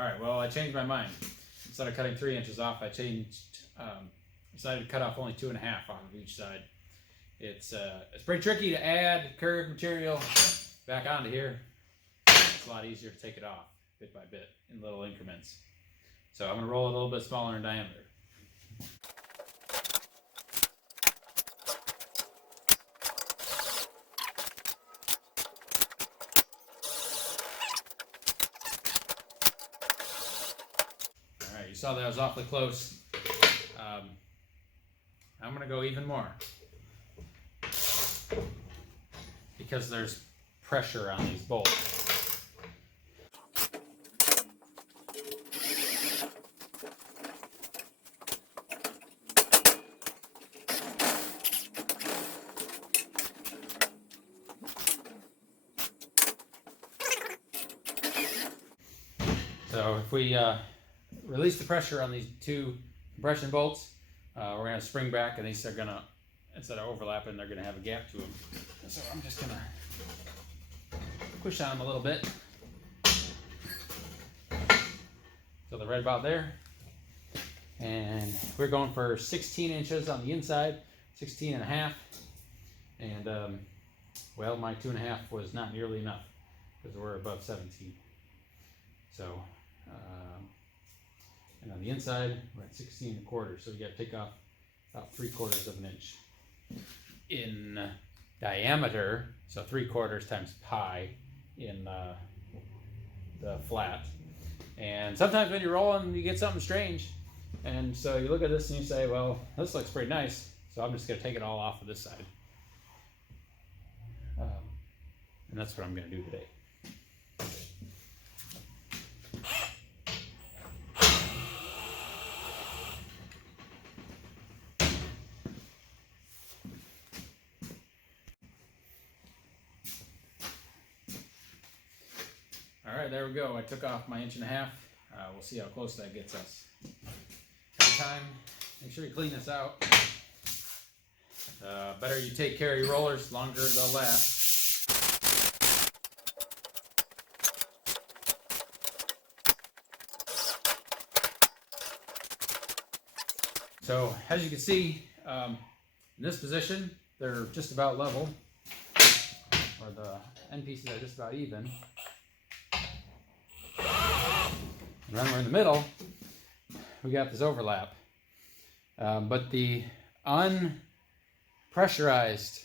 All right, well, I changed my mind. Instead of cutting 3 inches off, I decided to cut off only 2.5 off of each side. It's pretty tricky to add curved material back onto here. It's a lot easier to take it off bit by bit in little increments. So I'm going to roll it a little bit smaller in diameter. All right, you saw that I was awfully close. I'm going to go even more because there's pressure on these bolts. So if we release the pressure on these 2 compression bolts, we're going to spring back, and these are going to, instead of overlapping, they're going to have a gap to them. So I'm just going to push on them a little bit. So they're right about there. And we're going for 16 inches on the inside, 16.5. And well, my 2.5 was not nearly enough because we're above 17. So, and on the inside, we're at 16.25. So you got to take off about 3/4 of an inch in diameter. So 3/4 times pi in the flat. And sometimes when you're rolling, you get something strange. And so you look at this and you say, well, this looks pretty nice. So I'm just going to take it all off of this side. And that's what I'm going to do today. All right, there we go. I took off my 1.5 inches. We'll see how close that gets us. Every time, make sure you clean this out. Better you take care of your rollers, longer they'll last. So, as you can see, in this position, they're just about level, or the end pieces are just about even. And then we're in the middle, we got this overlap. But the unpressurized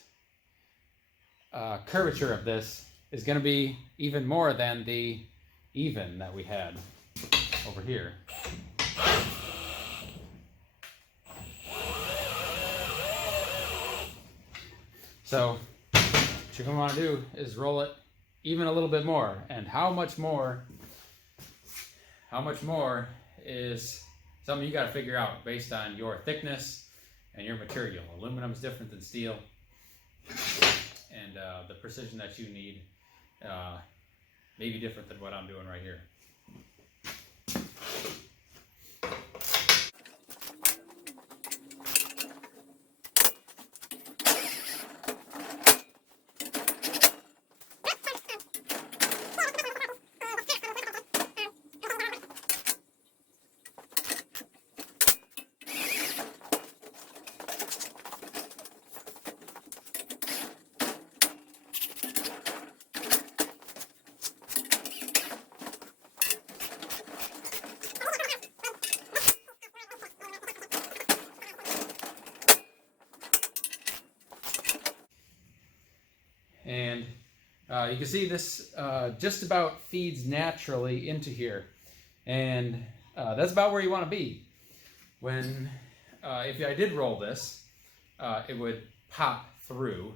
curvature of this is going to be even more than the even that we had over here. So what you're going to want to do is roll it even a little bit more. And how much more is something you got to figure out based on your thickness and your material. Aluminum is different than steel, and the precision that you need may be different than what I'm doing right here. And you can see this just about feeds naturally into here. And that's about where you want to be. When, if I did roll this, it would pop through.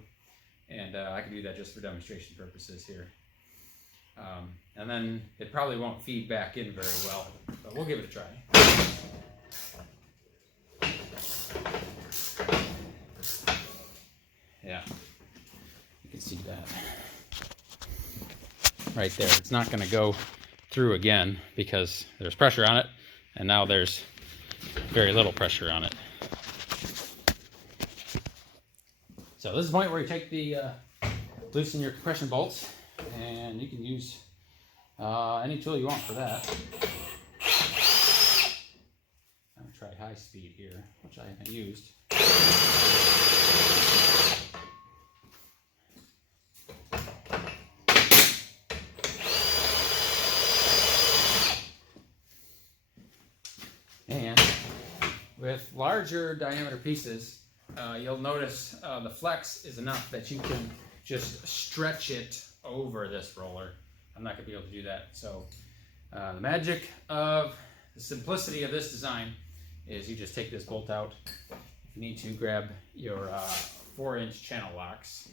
And I can do that just for demonstration purposes here. And then it probably won't feed back in very well, but we'll give it a try. Yeah. You can see that right there. It's not going to go through again because there's pressure on it, and now there's very little pressure on it. So this is the point where you take the loosen your compression bolts, and you can use any tool you want for that. try high speed here, which I haven't used. And with larger diameter pieces, you'll notice the flex is enough that you can just stretch it over this roller. I'm not going to be able to do that. So the magic of the simplicity of this design is you just take this bolt out. If you need to, grab your 4-inch channel locks.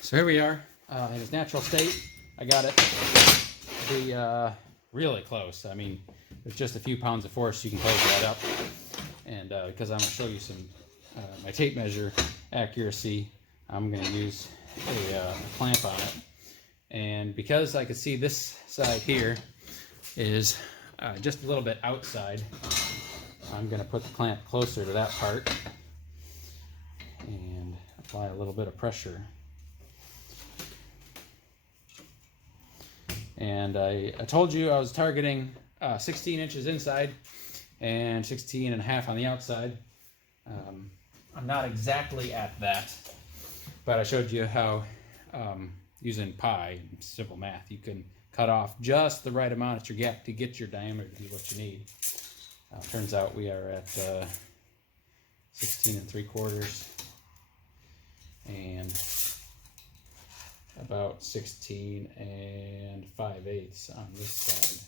So here we are in its natural state. I got it to be really close. I mean, with just a few pounds of force, you can close that up. And because I'm going to show you some my tape measure accuracy, I'm going to use a clamp on it. And because I can see this side here is just a little bit outside, I'm going to put the clamp closer to that part and apply a little bit of pressure. And I told you I was targeting 16 inches inside and 16 and a half on the outside. I'm not exactly at that, but I showed you how using pi, simple math, you can cut off just the right amount at your gap to get your diameter to be what you need. Turns out we are at 16 3/4 and about 16 5/8 on this side.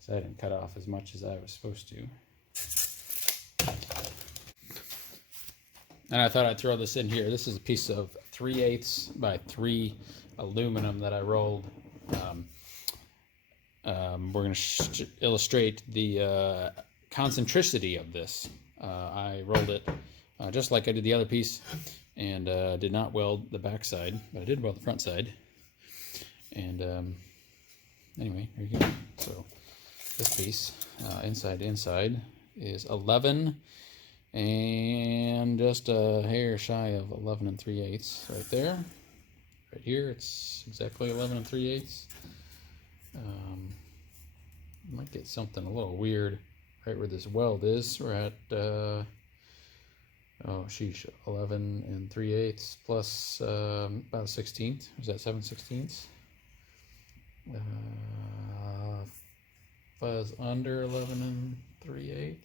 So I didn't cut off as much as I was supposed to. And I thought I'd throw this in here. This is a piece of 3/8 by 3 aluminum that I rolled. We're going to illustrate the concentricity of this. I rolled it just like I did the other piece, and did not weld the back side, but I did weld the front side. And anyway, there you go. So this piece, inside to inside, is 11 and just a hair shy of 11 3/8 right there. Right here, it's exactly 11 3/8. Might get something a little weird right where this weld is. We're at oh sheesh, 11 3/8 plus about a 16th. Was that 7/16? Fuzz under 11 3/8.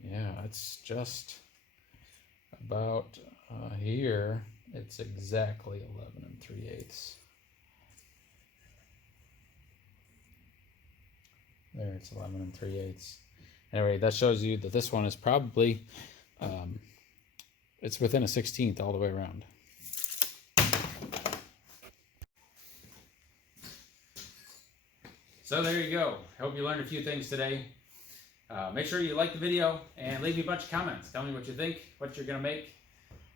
Yeah, it's just about here. It's exactly 11 3/8. There, it's 11 3/8. Anyway, that shows you that this one is probably, it's within a 16th all the way around. So there you go. I hope you learned a few things today. Make sure you like the video and leave me a bunch of comments. Tell me what you think, what you're going to make,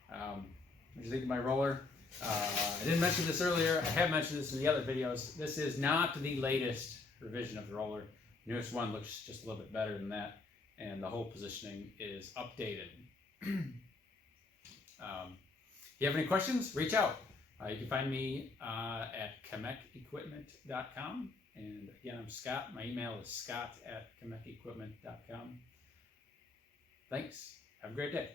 what you think of my roller. I didn't mention this earlier. I have mentioned this in the other videos. This is not the latest revision of the roller. The newest one looks just a little bit better than that, and the whole positioning is updated. If you have any questions, reach out. You can find me at ChemecEquipment.com. And again, I'm Scott. My email is scott@ChemecEquipment.com. Thanks. Have a great day.